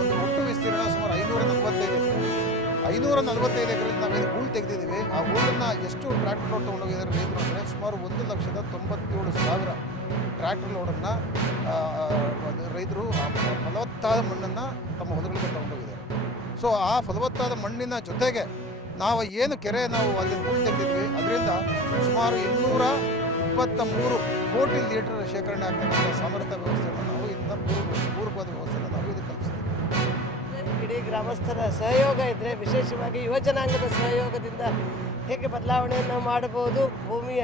ಒಂದು ಒಟ್ಟು ವಿಸ್ತೀರ್ಣ ಸುಮಾರು 545 ಎಕರೆಯಲ್ಲಿ ನಾವೇನು ಹೂಳು ತೆಗೆದಿದ್ದೀವಿ. ಆ ಹೂಳನ್ನು ಎಷ್ಟು ಟ್ರ್ಯಾಕ್ಟರ್ ಲೋಡ್ ತೊಗೊಂಡೋಗಿದ್ದಾರೆ ರೈತರು ಅಂದರೆ ಸುಮಾರು 1,97,000 ಟ್ರ್ಯಾಕ್ಟರ್ ಲೋಡನ್ನು ರೈತರು ಆ ಫಲವತ್ತಾದ ಮಣ್ಣನ್ನು ತಮ್ಮ ಹೊಲಗಳಿಗೆ ತೊಗೊಂಡೋಗಿದ್ದಾರೆ. ಸೊ ಆ ಫಲವತ್ತಾದ ಮಣ್ಣಿನ ಜೊತೆಗೆ ನಾವು ಏನು ಕೆರೆ ನಾವು ಅಲ್ಲಿ ಹೂಳು ತೆಗೆದಿದ್ವಿ ಅದರಿಂದ ಸುಮಾರು 223 ಕೋಟಿ ಲೀಟರ್ ಶೇಖರಣೆ ಆಗ್ತಕ್ಕಂಥ ಸಾಮರ್ಥ್ಯ ವ್ಯವಸ್ಥೆಯನ್ನು ನಾವು ಇದನ್ನ ಪೂರಕವಾದ ವ್ಯವಸ್ಥೆಯನ್ನು ನಾವು ಇದಕ್ಕೆ ಕಲ್ಪಿಸ್ತೀವಿ. ಇಡೀ ಗ್ರಾಮಸ್ಥರ ಸಹಯೋಗ ಇದ್ದರೆ, ವಿಶೇಷವಾಗಿ ಯುವ ಜನಾಂಗದ ಸಹಯೋಗದಿಂದ ಹೇಗೆ ಬದಲಾವಣೆಯನ್ನು ಮಾಡಬಹುದು, ಭೂಮಿಯ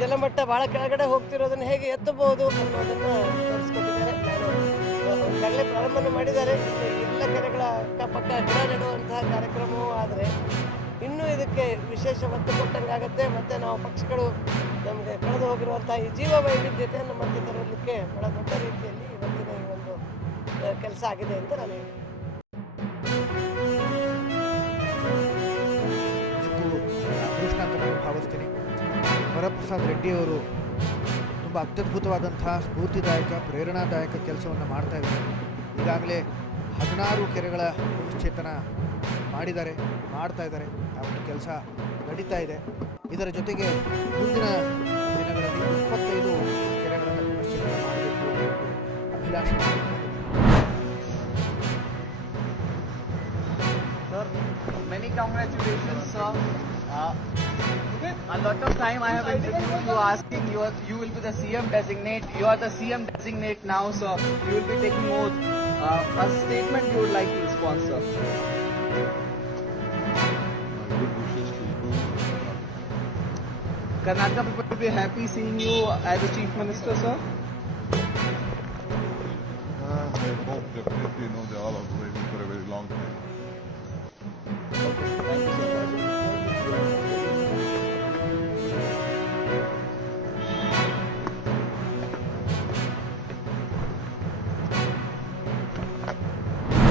ಜಲಮಟ್ಟ ಭಾಳ ಕೆಳಗಡೆ ಹೋಗ್ತಿರೋದನ್ನು ಹೇಗೆ ಎತ್ತಬಹುದು ಅನ್ನೋದನ್ನು ತೋರಿಸ್ಕೊಟ್ಟಿದ್ದಾರೆ. ನಾನು ಈಗಾಗಲೇ ಪ್ರಾರಂಭ ಮಾಡಿದ್ದಾರೆ. ಎಲ್ಲ ಕೆರೆಗಳ ಅಕ್ಕಪಕ್ಕ ಗಿಡ ನೆಡುವಂತಹ ಕಾರ್ಯಕ್ರಮವೂ ಆದರೆ ಇನ್ನೂ ಇದಕ್ಕೆ ವಿಶೇಷ ಒತ್ತು ಕೊಟ್ಟಂಗಾಗುತ್ತೆ. ಮತ್ತು ನಾವು ಪಕ್ಷಿಗಳು ನಮಗೆ ಕಳೆದು ಹೋಗಿರುವಂಥ ಈ ಜೀವ ವೈವಿಧ್ಯತೆಯನ್ನು ಮತ್ತೆ ತರಲಿಕ್ಕೆ ಬಹಳ ದೊಡ್ಡ ರೀತಿಯಲ್ಲಿ ಇವತ್ತಿನ ಈ ಒಂದು ಕೆಲಸ ಆಗಿದೆ ಅಂತ ನಾನು ಹೇಳ್ತೀನಿ. ಅದೃಷ್ಟ ಅಂತ ನಾನು ಭಾವಿಸ್ತೀನಿ. ವರಪ್ರಸಾದ್ ರೆಡ್ಡಿಯವರು ತುಂಬ ಅತ್ಯದ್ಭುತವಾದಂತಹ ಸ್ಫೂರ್ತಿದಾಯಕ ಪ್ರೇರಣಾದಾಯಕ ಕೆಲಸವನ್ನು ಮಾಡ್ತಾ ಇದ್ದಾರೆ. ಈಗಾಗಲೇ 16 ಕೆರೆಗಳ ಪುನಶ್ಚೇತನ ಮಾಡ್ತಾ ಇದ್ದಾರೆ. ಆ ಒಂದು ಕೆಲಸ ನಡೀತಾ ಇದೆ. ಇದರ ಜೊತೆಗೆ ಮುಂದಿನ ದಿನಗಳಲ್ಲಿ 25 ಕೆರೆಗಳನ್ನು ಪುನಶ್ಚೇತನ ಮಾಡಬೇಕು ಎಂದು ಅಭಿಲಾಷೆ ಮಾಡಿದ್ದಾರೆ. Sir, many congratulations, sir. A lot of time I have interviewed you asking you will be the CM designate. You are the CM designate now, so you will be taking oath. A statement you would like to sponsor. Good wishes to you. Karnataka people will be happy seeing you as a chief minister, sir. I hope definitely, they all are waiting for a very long time.